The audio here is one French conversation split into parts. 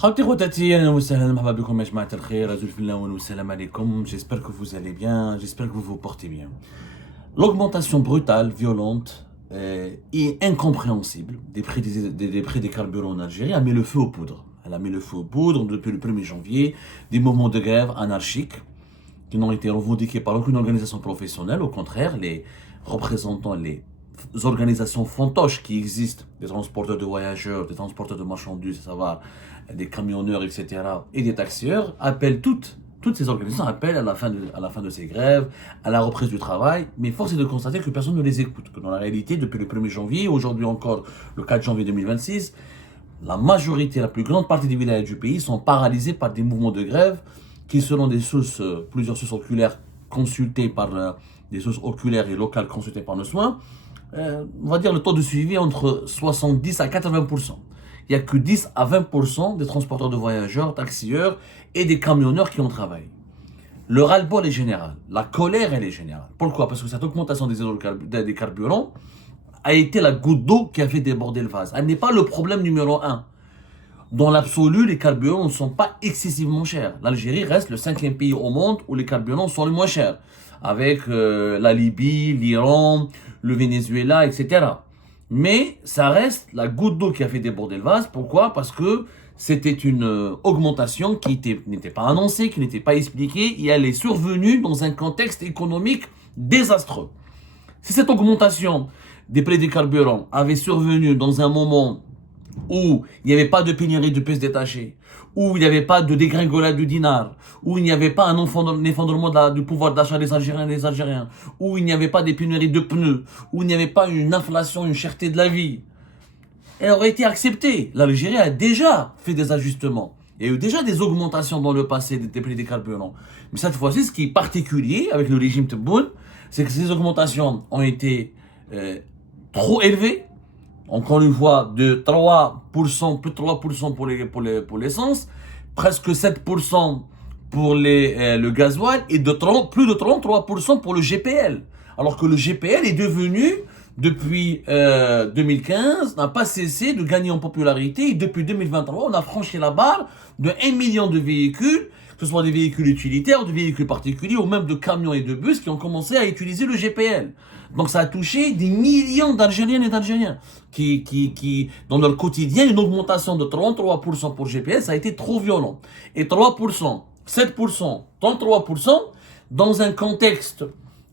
خاوتي خواتاتي اهلا وسهلا مرحبا بكم يا جماعه الخير ازول في الله والسلام عليكم. J'espère que vous allez bien, j'espère que vous vous portez bien. L'augmentation brutale, violente et incompréhensible des prix des carburants en Algérie a mis le feu aux poudres. Elle a mis le feu aux poudres depuis le 1er janvier, des mouvements de grève anarchiques qui n'ont été revendiqués par aucune organisation professionnelle. Au contraire, les représentants, les organisations fantoches qui existent, des transporteurs de voyageurs, des transporteurs de marchandises, à savoir des camionneurs, etc., et des taxieurs, appellent toutes ces organisations appellent à la fin de ces grèves, à la reprise du travail, mais force est de constater que personne ne les écoute, que dans la réalité, depuis le 1er janvier, aujourd'hui encore le 4 janvier 2026, la majorité, la plus grande partie des villages du pays sont paralysés par des mouvements de grève qui, selon des sources, plusieurs sources oculaires consultées par des sources oculaires et locales consultées par nos soins, on va dire le taux de suivi entre 70 à 80%. Il n'y a que 10 à 20% des transporteurs de voyageurs, taxieurs et des camionneurs qui ont travaillé. Le ras-le-bol est général, la colère elle est générale. Pourquoi? Parce que cette augmentation des carburants a été la goutte d'eau qui a fait déborder le vase. Elle n'est pas le problème numéro un. Dans l'absolu, les carburants ne sont pas excessivement chers. L'Algérie reste le 5e pays au monde où les carburants sont les moins chers, avec la Libye, l'Iran, le Venezuela, etc. Mais ça reste la goutte d'eau qui a fait déborder le vase. Pourquoi? Parce que c'était une augmentation qui n'était pas annoncée, qui n'était pas expliquée, et elle est survenue dans un contexte économique désastreux. Si cette augmentation des prix des carburants avait survenu dans un moment où il n'y avait pas de pénurie de pièces détachées, où il n'y avait pas de dégringolade du dinar, où il n'y avait pas un effondrement du pouvoir d'achat des Algériens, où il n'y avait pas des pénuries de pneus, où il n'y avait pas une inflation, une cherté de la vie, elle aurait été acceptée. L'Algérie a déjà fait des ajustements. Il y a eu déjà des augmentations dans le passé des prix des carburants. Mais cette fois-ci, ce qui est particulier avec le régime Tebboune, c'est que ces augmentations ont été trop élevées. Encore une fois, de 3%, plus de 3% pour l'essence, presque 7% pour le gasoil et plus de 33% pour le GPL. Alors que le GPL est devenu, depuis 2015, n'a pas cessé de gagner en popularité et depuis 2023, on a franchi la barre de 1 million de véhicules, que ce soit des véhicules utilitaires, des véhicules particuliers ou même de camions et de bus qui ont commencé à utiliser le GPL. Donc ça a touché des millions d'Algériennes et d'Algériens qui, dans leur quotidien, une augmentation de 33% pour GPL, ça a été trop violent. Et 3%, 7%, 33%, dans un contexte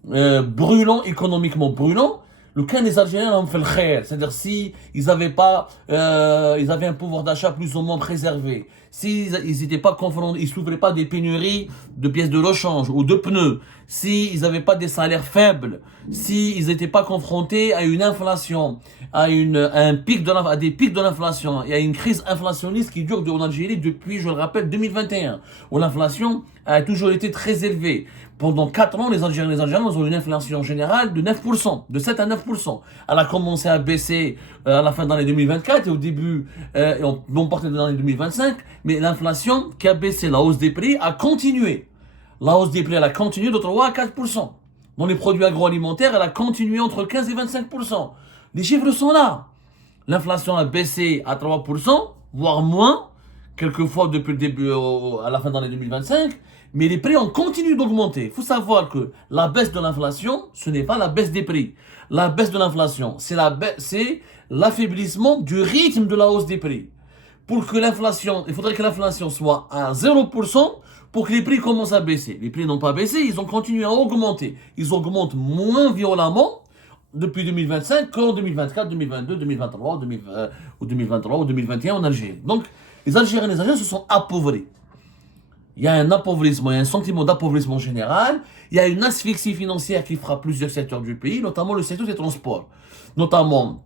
brûlant, économiquement brûlant, le cas des Algériens ont fait le khair. C'est-à-dire si ils avaient un pouvoir d'achat plus ou moins préservé, s'ils n'étaient pas confrontés, ils souffraient pas des pénuries de pièces de rechange ou de pneus, s'ils n'avaient pas des salaires faibles, s'ils n'étaient pas confrontés à une inflation, à des pics de l'inflation, et à une crise inflationniste qui dure en Algérie depuis, je le rappelle, 2021, où l'inflation a toujours été très élevée. Pendant 4 ans, les Algériens ont une inflation générale de 9%, de 7 à 9%. Elle a commencé à baisser à la fin de l'année 2024 et au début, bon partie de l'année 2025, mais l'inflation qui a baissé, la hausse des prix a continué. La hausse des prix, elle a continué de 3 à 4%. Dans les produits agroalimentaires, elle a continué entre 15 et 25%. Les chiffres sont là. L'inflation a baissé à 3%, voire moins, quelquefois depuis le début à la fin de l'année 2025, mais les prix ont continué d'augmenter. Il faut savoir que la baisse de l'inflation, ce n'est pas la baisse des prix. La baisse de l'inflation, c'est l'affaiblissement du rythme de la hausse des prix. Pour que l'inflation, il faudrait que l'inflation soit à 0% pour que les prix commencent à baisser. Les prix n'ont pas baissé, ils ont continué à augmenter. Ils augmentent moins violemment depuis 2025 qu'en 2024, 2022, 2023 ou 2021 en Algérie. Donc, les Algériens et les Algériens se sont appauvris. Il y a un appauvrissement, il y a un sentiment d'appauvrissement général, il y a une asphyxie financière qui frappe plusieurs secteurs du pays, notamment le secteur des transports. Notamment,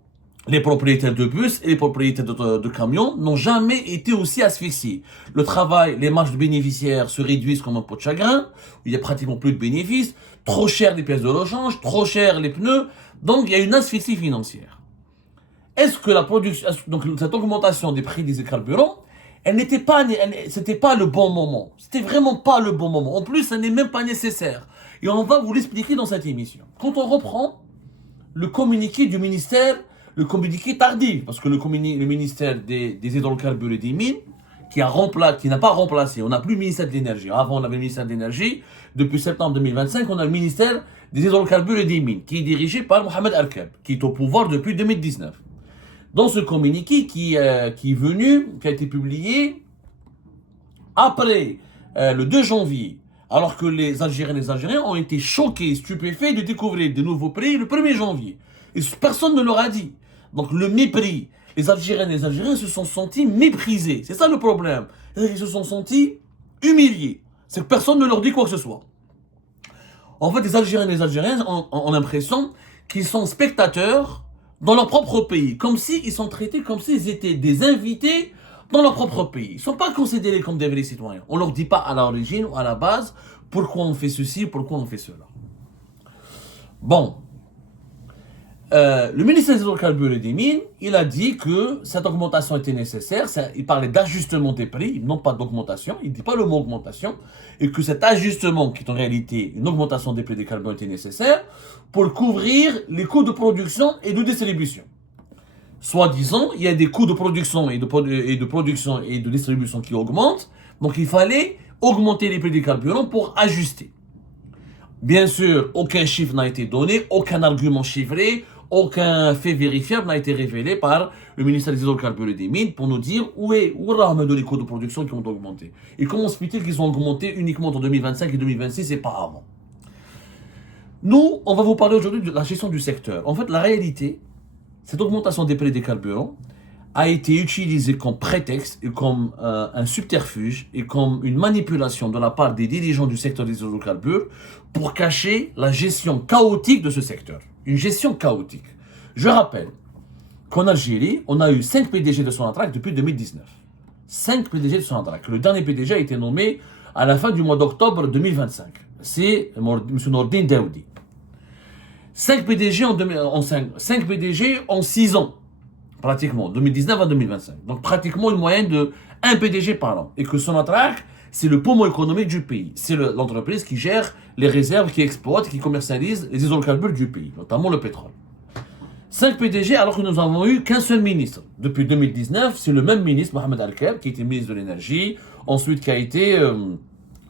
les propriétaires de bus et les propriétaires de camions n'ont jamais été aussi asphyxiés. Le travail, les marges de bénéficiaires se réduisent comme un pot de chagrin, il n'y a pratiquement plus de bénéfices, trop cher les pièces de rechange, trop cher les pneus, donc il y a une asphyxie financière. Est-ce que donc cette augmentation des prix des carburants, c'était pas le bon moment. C'était vraiment pas le bon moment. En plus, ça n'est même pas nécessaire. Et on va vous l'expliquer dans cette émission. Quand on reprend le communiqué du ministère, le communiqué tardif, parce que le ministère des hydrocarbures et des mines, qui n'a pas remplacé. On n'a plus le ministère de l'énergie. Avant, on avait le ministère de l'énergie. Depuis septembre 2025, on a le ministère des hydrocarbures et des mines, qui est dirigé par Mohamed Arkab, qui est au pouvoir depuis 2019. Dans ce communiqué qui a été publié après le 2 janvier, alors que les Algériens et les Algériens ont été choqués, stupéfaits de découvrir de nouveaux prix le 1er janvier. Et personne ne leur a dit. Donc le mépris, les Algériens et les Algériens se sont sentis méprisés. C'est ça le problème. Ils se sont sentis humiliés. C'est que personne ne leur dit quoi que ce soit. En fait, les Algériens et les Algériens ont l'impression qu'ils sont spectateurs dans leur propre pays, comme s'ils sont traités comme s'ils étaient des invités dans leur propre pays. Ils ne sont pas considérés comme des vrais citoyens. On ne leur dit pas à l'origine ou à la base pourquoi on fait ceci, pourquoi on fait cela. Bon. Le ministère des hydrocarbures et des mines, il a dit que cette augmentation était nécessaire. Il parlait d'ajustement des prix, non pas d'augmentation. Il ne dit pas le mot augmentation. Et que cet ajustement, qui est en réalité une augmentation des prix des carburants, était nécessaire pour couvrir les coûts de production et de distribution. Soi-disant, il y a des coûts de production et de distribution qui augmentent. Donc il fallait augmenter les prix des carburants pour ajuster. Bien sûr, aucun chiffre n'a été donné, aucun argument chiffré, aucun fait vérifiable n'a été révélé par le ministère des hydrocarbures et des mines pour nous dire où est les coûts de production qui ont augmenté. Et comment se fait-il qu'ils ont augmenté uniquement en 2025 et 2026 et pas avant? Nous, on va vous parler aujourd'hui de la gestion du secteur. En fait, la réalité, cette augmentation des prix des carburants a été utilisée comme prétexte et comme un subterfuge et comme une manipulation de la part des dirigeants du secteur des hydrocarbures pour cacher la gestion chaotique de ce secteur. Une gestion chaotique. Je rappelle qu'en Algérie, on a eu 5 PDG de Sonatrach depuis 2019. 5 PDG de Sonatrach. Le dernier PDG a été nommé à la fin du mois d'octobre 2025. C'est M. Nordine Daoudi. 5 PDG en 6 ans. Pratiquement, 2019 à 2025. Donc pratiquement une moyenne de 1 PDG par an. Et que Sonatrach, c'est le poumon économique du pays. C'est l'entreprise qui gère les réserves, qui exploite, qui commercialise les hydrocarbures du pays, notamment le pétrole. 5 PDG alors que nous n'avons eu qu'un seul ministre. Depuis 2019, c'est le même ministre, Mohamed Arkab, qui était ministre de l'énergie, ensuite qui a été,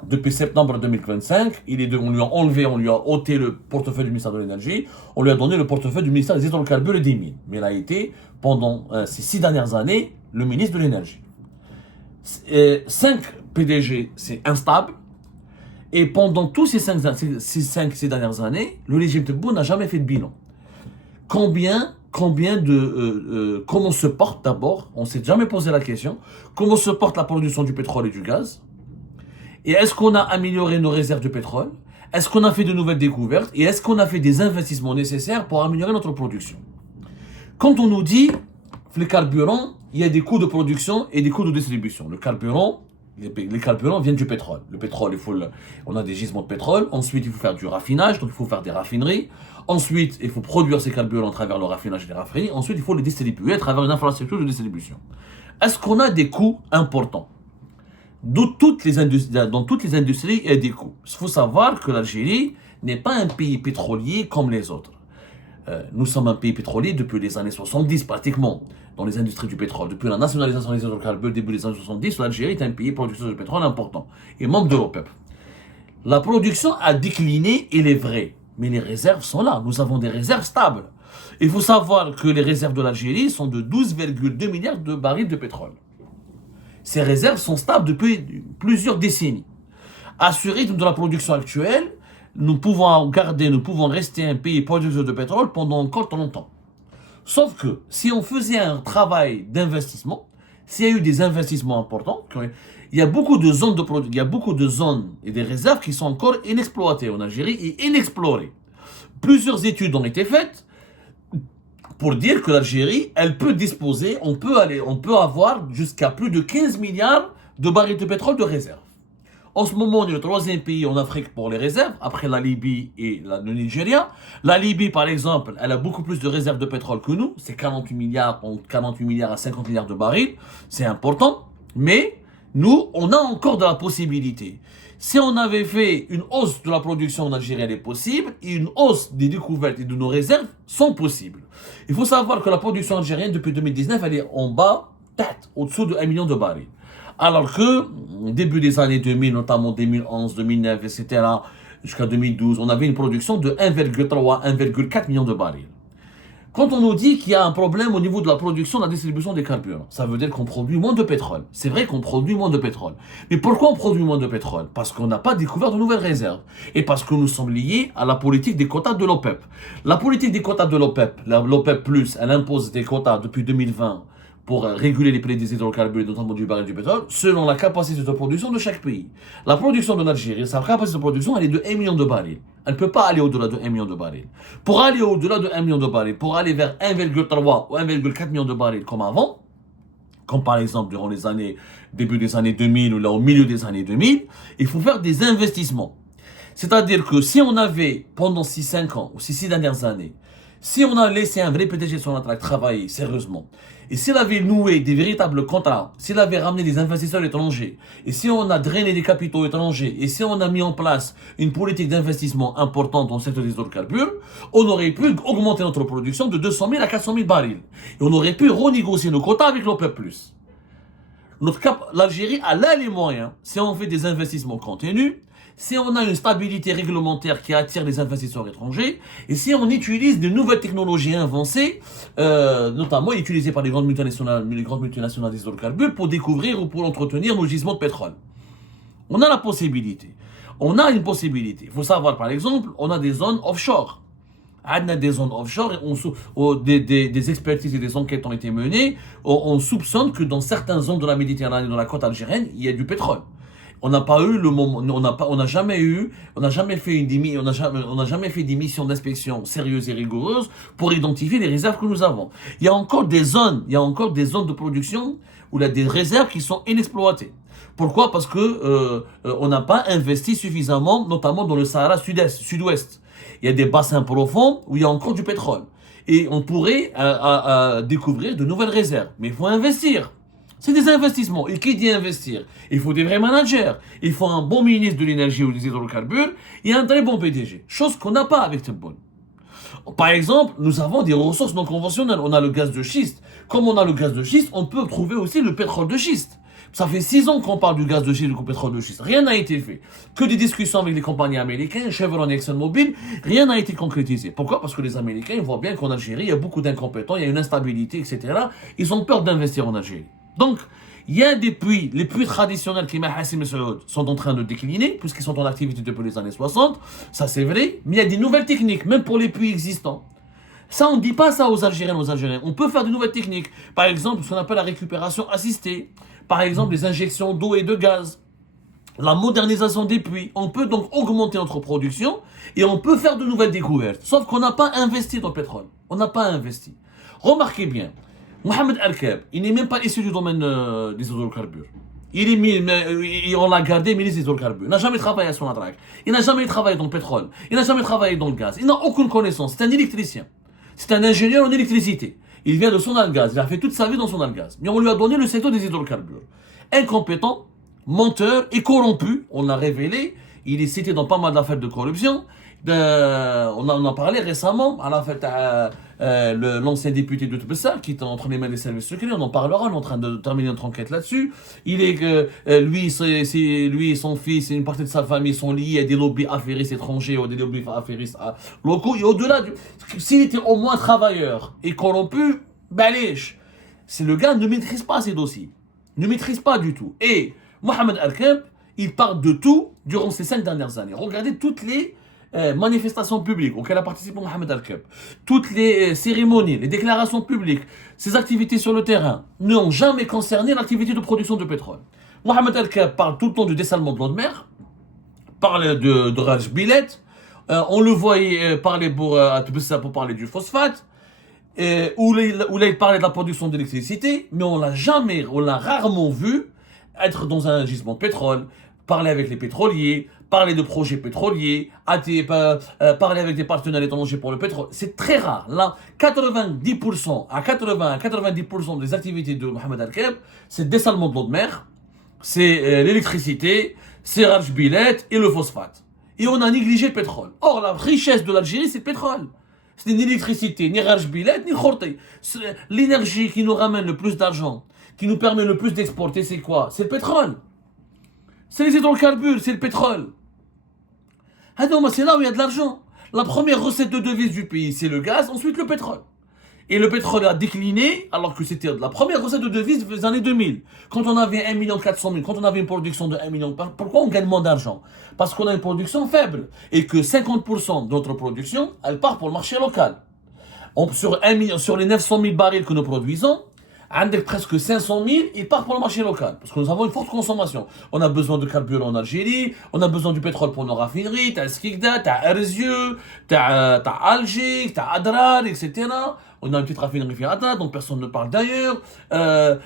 depuis septembre 2025, on lui a enlevé, on lui a ôté le portefeuille du ministère de l'énergie, on lui a donné le portefeuille du ministère des hydrocarbures et des mines. Mais il a été, pendant ces 6 dernières années, le ministre de l'énergie. 5 PDG, c'est instable. Et pendant tous ces 5 dernières années, le régime Tebboune n'a jamais fait de bilan. Comment se porte d'abord, on ne s'est jamais posé la question, comment se porte la production du pétrole et du gaz? Et est-ce qu'on a amélioré nos réserves de pétrole? Est-ce qu'on a fait de nouvelles découvertes? Et est-ce qu'on a fait des investissements nécessaires pour améliorer notre production? Quand on nous dit, les carburants, il y a des coûts de production et des coûts de distribution. Les carburants viennent du pétrole. Le pétrole, on a des gisements de pétrole. Ensuite, il faut faire du raffinage, donc il faut faire des raffineries. Ensuite, il faut produire ces carburants à travers le raffinage et les raffineries. Ensuite, il faut les distribuer à travers une infrastructure de distribution. Est-ce qu'on a des coûts importants? Dans toutes les industries, il y a des coûts. Il faut savoir que l'Algérie n'est pas un pays pétrolier comme les autres. Nous sommes un pays pétrolier depuis les années 70 pratiquement, dans les industries du pétrole. Depuis la nationalisation des hydrocarbures début des années 70, l'Algérie est un pays producteur de pétrole important et membre de l'OPEP. La production a décliné, il est vrai, mais les réserves sont là. Nous avons des réserves stables. Il faut savoir que les réserves de l'Algérie sont de 12,2 milliards de barils de pétrole. Ces réserves sont stables depuis plusieurs décennies. À ce rythme de la production actuelle, nous pouvons rester un pays producteur de pétrole pendant encore longtemps. Sauf que si on faisait un travail d'investissement, s'il y a eu des investissements importants, il y a beaucoup de zones et des réserves qui sont encore inexploitées en Algérie et inexplorées. Plusieurs études ont été faites pour dire que l'Algérie, elle peut disposer, on peut avoir jusqu'à plus de 15 milliards de barils de pétrole de réserve. En ce moment, on est le 3e pays en Afrique pour les réserves, après la Libye et le Nigeria. La Libye, par exemple, elle a beaucoup plus de réserves de pétrole que nous. C'est 48 milliards à 50 milliards de barils. C'est important. Mais nous, on a encore de la possibilité. Si on avait fait une hausse de la production en Algérie, elle est possible. Et une hausse des découvertes et de nos réserves sont possibles. Il faut savoir que la production algérienne, depuis 2019, elle est en bas, au-dessous de 1 million de barils. Alors que, début des années 2000, notamment 2011, 2009, etc., jusqu'à 2012, on avait une production de 1,3, 1,4 millions de barils. Quand on nous dit qu'il y a un problème au niveau de la production, de la distribution des carburants, ça veut dire qu'on produit moins de pétrole. C'est vrai qu'on produit moins de pétrole. Mais pourquoi on produit moins de pétrole? Parce qu'on n'a pas découvert de nouvelles réserves. Et parce que nous sommes liés à la politique des quotas de l'OPEP. La politique des quotas de l'OPEP, l'OPEP+, elle impose des quotas depuis 2020 pour réguler les prix des hydrocarbures, notamment du baril du pétrole, selon la capacité de production de chaque pays. La production de l'Algérie, sa capacité de production, elle est de 1 million de barils. Elle ne peut pas aller au-delà de 1 million de barils. Pour aller au-delà de 1 million de barils, pour aller vers 1,3 ou 1,4 million de barils comme avant, comme par exemple durant les années, début des années 2000 ou là au milieu des années 2000, il faut faire des investissements. C'est-à-dire que si on avait, pendant 6-5 ans, ou 6 dernières années, si on a laissé un vrai PDG de Sonatrach travailler sérieusement, et s'il avait noué des véritables contrats, s'il avait ramené des investisseurs étrangers, et si on a drainé des capitaux étrangers, et si on a mis en place une politique d'investissement importante dans le secteur des hydrocarbures, on aurait pu augmenter notre production de 200 000 à 400 000 barils. Et on aurait pu renégocier nos quotas avec l'OPEP+. L'Algérie a là les moyens, si on fait des investissements contenus, si on a une stabilité réglementaire qui attire les investisseurs étrangers, et si on utilise de nouvelles technologies avancées, notamment utilisées par les grandes multinationales des hydrocarbures pour découvrir ou pour entretenir nos gisements de pétrole. On a la possibilité. On a une possibilité. Il faut savoir, par exemple, on a des zones offshore. On a des zones offshore, et des expertises et des enquêtes ont été menées. On soupçonne que dans certaines zones de la Méditerranée, dans la côte algérienne, il y a du pétrole. On n'a pas eu le moment, on n'a jamais fait des missions d'inspection sérieuses et rigoureuses pour identifier les réserves que nous avons. Il y a encore des zones de production où il y a des réserves qui sont inexploitées. Pourquoi? Parce que on n'a pas investi suffisamment, notamment dans le Sahara sud-ouest. Il y a des bassins profonds où il y a encore du pétrole. Et on pourrait découvrir de nouvelles réserves. Mais il faut investir. C'est des investissements. Et qui dit investir? Il faut des vrais managers. Il faut un bon ministre de l'énergie ou des hydrocarbures et un très bon PDG. Chose qu'on n'a pas avec Tebboune. Par exemple, nous avons des ressources non conventionnelles. On a le gaz de schiste. Comme on a le gaz de schiste, on peut trouver aussi le pétrole de schiste. Ça fait 6 ans qu'on parle du gaz de schiste et du pétrole de schiste. Rien n'a été fait. Que des discussions avec les compagnies américaines, Chevron et ExxonMobil, rien n'a été concrétisé. Pourquoi? Parce que les Américains ils voient bien qu'en Algérie, il y a beaucoup d'incompétents, il y a une instabilité, etc. Ils ont peur d'investir en Algérie. Donc, il y a des puits, les puits traditionnels qui Hassim et Saoud sont en train de décliner, puisqu'ils sont en activité depuis les années 60, ça c'est vrai, mais il y a des nouvelles techniques, même pour les puits existants. Ça, on ne dit pas ça aux Algériens, On peut faire de nouvelles techniques. Par exemple, ce qu'on appelle la récupération assistée. Par exemple, les injections d'eau et de gaz. La modernisation des puits. On peut donc augmenter notre production et on peut faire de nouvelles découvertes. Sauf qu'on n'a pas investi dans le pétrole. On n'a pas investi. Remarquez bien, Mohamed Al-Kab, il n'est même pas issu du domaine des hydrocarbures. On l'a gardé ministre des hydrocarbures. Il n'a jamais travaillé à Sonatrach. Il n'a jamais travaillé dans le pétrole. Il n'a jamais travaillé dans le gaz. Il n'a aucune connaissance. C'est un électricien. C'est un ingénieur en électricité. Il vient de Sonalgaz. Il a fait toute sa vie dans Sonalgaz. Mais on lui a donné le secteur des hydrocarbures. Incompétent, menteur et corrompu. On l'a révélé. Il est cité dans pas mal d'affaires de corruption. On en a parlé récemment à la fête l'ancien député de Tbessa qui est entre les mains des services secrets. On en parlera, on est en train de terminer notre enquête là-dessus. Il est lui et son fils et une partie de sa famille sont liés à des lobbies affairistes étrangers ou des lobbies affairistes locaux. Et au-delà s'il était au moins travailleur et corrompu, balèche. C'est le gars ne maîtrise pas ces dossiers. Ne maîtrise pas du tout. Et Mohamed Al-Kab, il parle de tout durant ces 5 dernières années. Regardez toutes les manifestations publiques auxquelles a participé Mohamed Al-Kab, toutes les cérémonies, les déclarations publiques, ses activités sur le terrain n'ont jamais concerné l'activité de production de pétrole. Mohamed Al-Kab parle tout le temps du dessalement de l'eau de mer, parle de Raj Bilet, on le voyait parler pour parler du phosphate, où il parlait de la production d'électricité, mais on l'a rarement vu être dans un gisement de pétrole, parler avec les pétroliers, parler de projets pétroliers, parler avec des partenaires étrangers pour le pétrole. C'est très rare. Là, 90% à 90% des activités de Mohamed Al-Kab, c'est le dessalement de l'eau de mer, c'est l'électricité, c'est Raj Bilet et le phosphate. Et on a négligé le pétrole. Or, la richesse de l'Algérie, c'est le pétrole. C'est ni l'électricité, ni Raj Bilet, ni Khorti. L'énergie qui nous ramène le plus d'argent, qui nous permet le plus d'exporter, c'est quoi? C'est le pétrole. C'est les hydrocarbures, c'est le pétrole. C'est là où il y a de l'argent. La première recette de devise du pays, c'est le gaz, ensuite le pétrole. Et le pétrole a décliné, alors que c'était la première recette de devise des années 2000. Quand on avait 1 400 000, quand on avait une production de 1 million, pourquoi on gagne moins d'argent? Parce qu'on a une production faible. Et que 50% de notre production, elle part pour le marché local. Sur les 900 000 barils que nous produisons, avec presque 500 000, ils partent pour le marché local. Parce que nous avons une forte consommation. On a besoin de carburant en Algérie, on a besoin du pétrole pour nos raffineries, t'as Skikda, t'as Erzieux, t'as Alger, t'as Adrar, etc. On a une petite raffinerie à Adrar, donc personne ne parle d'ailleurs.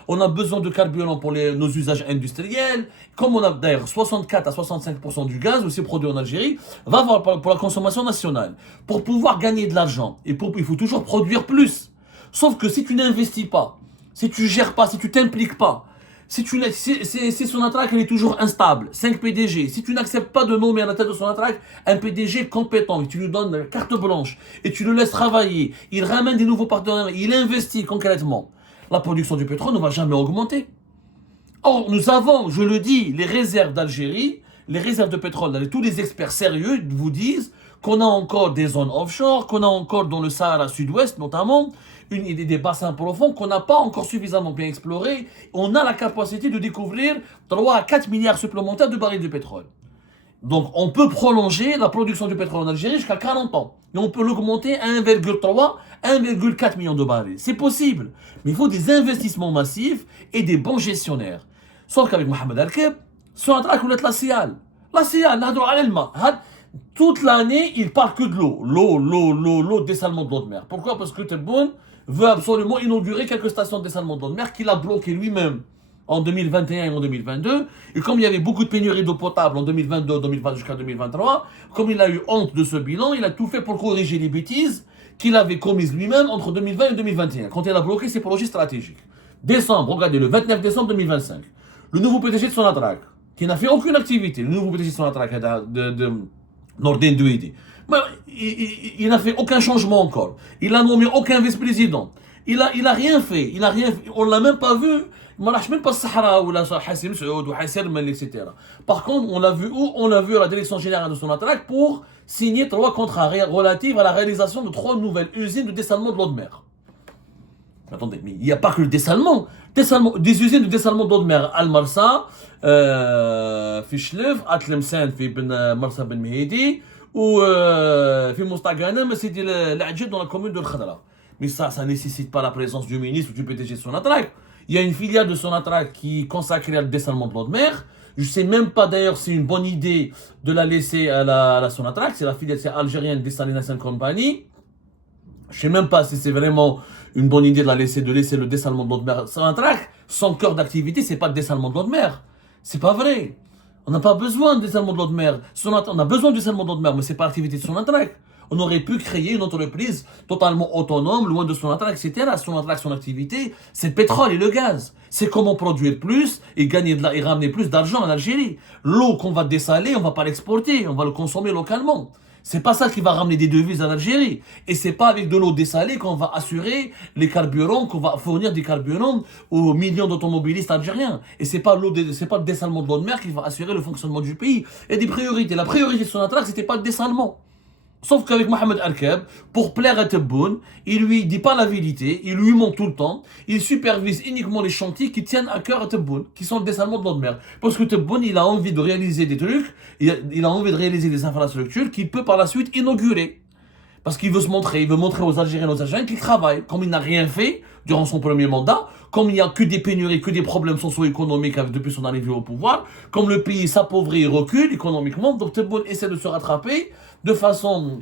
On a besoin de carburant pour nos usages industriels. Comme on a d'ailleurs 64 à 65% du gaz aussi produit en Algérie, va avoir pour la consommation nationale. Pour pouvoir gagner de l'argent, il faut toujours produire plus. Sauf que si tu n'investis pas, si tu gères pas, si tu t'impliques pas, si Sonatrach elle est toujours instable, 5 PDG, si tu n'acceptes pas de nommer à la tête de Sonatrach un PDG compétent, et tu lui donnes la carte blanche, et tu le laisses travailler, il ramène des nouveaux partenaires, il investit concrètement, la production du pétrole ne va jamais augmenter. Or, nous avons, je le dis, les réserves d'Algérie, les réserves de pétrole, tous les experts sérieux vous disent qu'on a encore des zones offshore, qu'on a encore dans le Sahara sud-ouest notamment, des bassins profonds qu'on n'a pas encore suffisamment bien explorés. On a la capacité de découvrir 3 à 4 milliards supplémentaires de barils de pétrole. Donc on peut prolonger la production du pétrole en Algérie jusqu'à 40 ans. Et on peut l'augmenter à 1,3, 1,4 millions de barils. C'est possible. Mais il faut des investissements massifs et des bons gestionnaires. Sauf qu'avec Mohamed Arkeb, Sonatrach ou la SIAL. La SIAL, toute l'année, il parle que de l'eau. L'eau, dessalement de l'eau de mer. Pourquoi? Parce que Tebboune veut absolument inaugurer quelques stations de dessalement de l'eau de mer qu'il a bloquées lui-même en 2021 et en 2022. Et comme il y avait beaucoup de pénuries d'eau potable en 2022, 2020 jusqu'à 2023, comme il a eu honte de ce bilan, il a tout fait pour corriger les bêtises qu'il avait commises lui-même entre 2020 et 2021, quand il a bloqué ses projets stratégiques. Décembre, regardez, le 29 décembre 2025, le nouveau PDG de Sonatrach, qui n'a fait aucune activité, le nouveau PDG de Sonatrach de Nordin Douidi, il n'a fait aucun changement encore. Il n'a nommé aucun vice-président. Il a rien fait. On l'a même pas vu. ما راحش même pas Sahara ou la Hassim Saoud ou Hasser Mel, etc. Par contre, on l'a vu où? On l'a vu à la direction générale de Sonatrach pour signer 3 contrats relatifs à la réalisation de 3 nouvelles usines de dessalement de l'eau de mer. Attendez, mais il n'y a pas que le dessalement. Des usines de dessalement d'eau de mer Al-Marsa, Fischlev, Atlemsen, Marsa Ben Mehdi, ou Mostagana, mais c'est l'Adjid dans la commune de Khadra. Mais ça ne nécessite pas la présence du ministre ou du PDG de Sonatrach. Il y a une filiale de Sonatrach qui est consacrée au dessalement de l'eau de mer. Je ne sais même pas d'ailleurs si c'est une bonne idée de la laisser à la Sonatrach. C'est la filiale algérienne Desalination Company. Je ne sais même pas si c'est vraiment une bonne idée de laisser le dessalement de l'eau de mer. Sonatrach, son cœur d'activité, c'est pas le dessalement de l'eau de mer. C'est pas vrai. On n'a pas besoin de dessalement de l'eau de mer. On a besoin du dessalement de l'eau de mer, mais c'est pas l'activité de Sonatrach. On aurait pu créer une entreprise totalement autonome, loin de Sonatrach, etc. Sonatrach, son activité, c'est le pétrole et le gaz. C'est comment produire plus et et ramener plus d'argent en Algérie. L'eau qu'on va dessaler, on va pas l'exporter, on va le consommer localement. C'est pas ça qui va ramener des devises en Algérie. Et c'est pas avec de l'eau dessalée qu'on va assurer les carburants, qu'on va fournir des carburants aux millions d'automobilistes algériens. Et c'est pas le dessalement de l'eau de mer qui va assurer le fonctionnement du pays. Il y a des priorités. La priorité de Sonatrach, c'était pas le dessalement. Sauf qu'avec Mohamed Arkeb, pour plaire à Tebboune, il lui dit pas la vérité, il lui ment tout le temps, il supervise uniquement les chantiers qui tiennent à cœur à Tebboune, qui sont le dessalement de l'eau de mer. Parce que Tebboune, il a envie de réaliser des trucs, il a envie de réaliser des infrastructures qu'il peut par la suite inaugurer. Parce qu'il veut se montrer, il veut montrer aux Algériens et aux Algériens qu'il travaille. Comme il n'a rien fait durant son premier mandat, comme il n'y a que des pénuries, que des problèmes socio-économiques depuis son arrivée au pouvoir, comme le pays s'appauvrit et recule économiquement, donc Tebboune essaie de se rattraper de façon,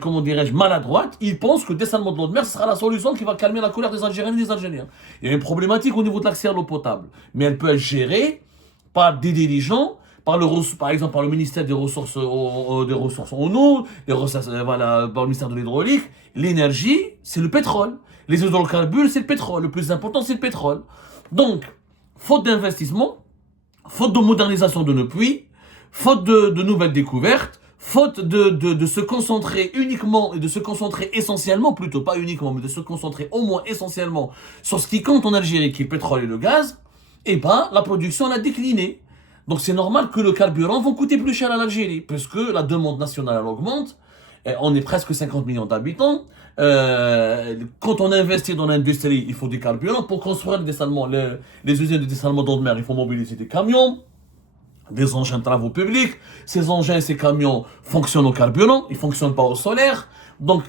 comment dirais-je, maladroite. Il pense que le dessalement de l'eau de mer sera la solution qui va calmer la colère des Algériens et des Algériens. Il y a une problématique au niveau de l'accès à l'eau potable, mais elle peut être gérée par des dirigeants, par exemple par le ministère des ressources en eau, par le ministère de l'hydraulique. L'énergie, c'est le pétrole. Les hydrocarbures, c'est le pétrole. Le plus important, c'est le pétrole. Donc, faute d'investissement, faute de modernisation de nos puits, faute de nouvelles découvertes, faute de se concentrer uniquement et de se concentrer essentiellement, plutôt pas uniquement, mais de se concentrer au moins essentiellement sur ce qui compte en Algérie, qui est le pétrole et le gaz, eh ben, la production elle a décliné. Donc c'est normal que le carburant va coûter plus cher à l'Algérie, puisque la demande nationale elle augmente. On est presque 50 millions d'habitants. Quand on investit dans l'industrie, il faut des carburants. Pour construire les usines de dessalement d'eau de mer, il faut mobiliser des camions, des engins de travaux publics. Ces engins et ces camions fonctionnent au carburant, ils ne fonctionnent pas au solaire. Donc,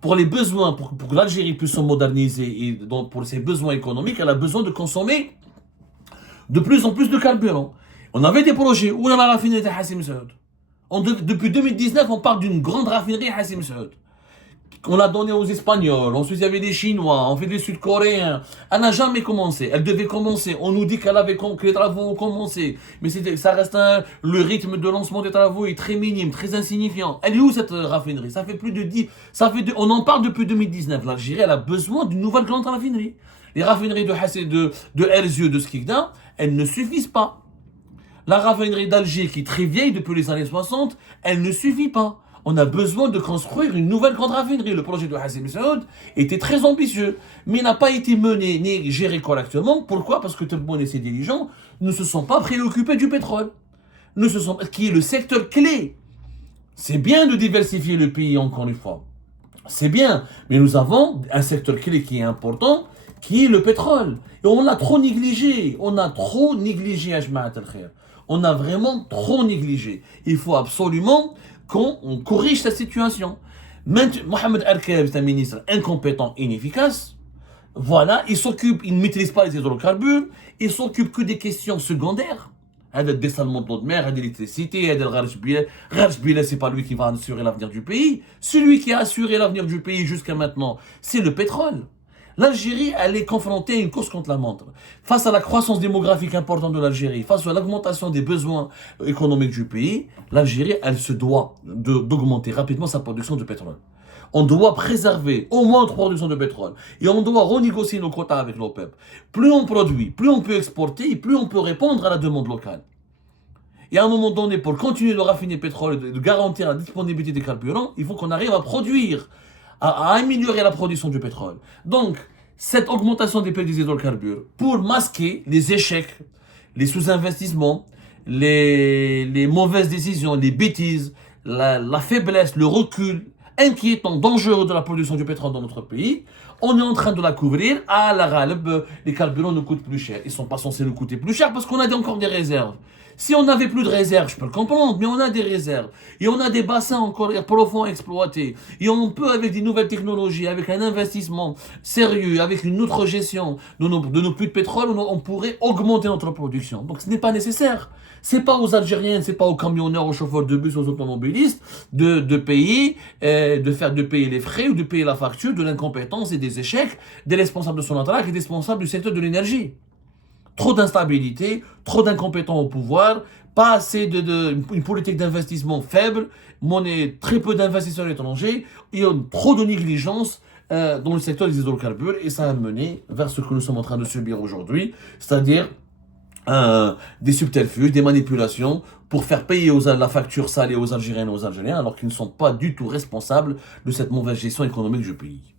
pour les besoins, pour que l'Algérie puisse se moderniser et donc pour ses besoins économiques, elle a besoin de consommer de plus en plus de carburant. On avait des projets où on a la raffinerie de Hassim Saoud. Depuis 2019, on parle d'une grande raffinerie à Hassim Saoud. On l'a donnée aux Espagnols, ensuite il y avait des Chinois, on fait des Sud-Coréens. Elle n'a jamais commencé, elle devait commencer. On nous dit que les travaux ont commencé. Mais ça reste le rythme de lancement des travaux est très minime, très insignifiant. Elle est où cette raffinerie? Ça fait plus de 10... on en parle depuis 2019. L'Algérie, elle a besoin d'une nouvelle grande raffinerie. Les raffineries de Erzurum, de Skikda, elles ne suffisent pas. La raffinerie d'Alger, qui est très vieille depuis les années 60, elle ne suffit pas. On a besoin de construire une nouvelle grande raffinerie. Le projet de Hassim Saoud était très ambitieux, mais n'a pas été mené ni géré correctement. Pourquoi? Parce que Tebboune et ses dirigeants ne se sont pas préoccupés du pétrole, qui est le secteur clé. C'est bien de diversifier le pays, encore une fois. C'est bien, mais nous avons un secteur clé qui est important, qui est le pétrole. Et on l'a trop négligé. On a trop négligé, Ajma'at al-Khair. On a vraiment trop négligé. Il faut absolument qu'on corrige cette situation. Mohamed Arkeb est un ministre incompétent, inefficace. Voilà, il ne maîtrise pas les hydrocarbures, il s'occupe que des questions secondaires. Le dessalement de l'eau de mer, l'électricité, le Rajbila, c'est pas lui qui va assurer l'avenir du pays. Celui qui a assuré l'avenir du pays jusqu'à maintenant, c'est le pétrole. L'Algérie, elle est confrontée à une course contre la montre. Face à la croissance démographique importante de l'Algérie, face à l'augmentation des besoins économiques du pays, l'Algérie, elle se doit d'augmenter rapidement sa production de pétrole. On doit préserver au moins notre production de pétrole. Et on doit renégocier nos quotas avec l'OPEP. Plus on produit, plus on peut exporter, et plus on peut répondre à la demande locale. Et à un moment donné, pour continuer de raffiner le pétrole, de garantir la disponibilité des carburants, il faut qu'on arrive à produire, à améliorer la production du pétrole. Donc, cette augmentation des prix des hydrocarbures, pour masquer les échecs, les sous-investissements, les mauvaises décisions, les bêtises, la faiblesse, le recul inquiétant, dangereux de la production du pétrole dans notre pays, on est en train de la couvrir. À la Ghalib, les carburants nous coûtent plus cher. Ils ne sont pas censés nous coûter plus cher parce qu'on a encore des réserves. Si on n'avait plus de réserves, je peux le comprendre, mais on a des réserves. Et on a des bassins encore profonds à exploiter. Et on peut, avec des nouvelles technologies, avec un investissement sérieux, avec une autre gestion de nos puits de pétrole, on pourrait augmenter notre production. Donc ce n'est pas nécessaire. C'est pas aux Algériens, c'est pas aux camionneurs, aux chauffeurs de bus, aux automobilistes de payer les frais ou de payer la facture de l'incompétence et des échecs des responsables de Sonatrach et des responsables du secteur de l'énergie. Trop d'instabilité, trop d'incompétents au pouvoir, pas assez une politique d'investissement faible, très peu d'investisseurs étrangers, et trop de négligence dans le secteur des hydrocarbures, et ça a mené vers ce que nous sommes en train de subir aujourd'hui, c'est-à-dire des subterfuges, des manipulations pour faire payer la facture salée aux Algériennes et aux Algériens, alors qu'ils ne sont pas du tout responsables de cette mauvaise gestion économique du pays.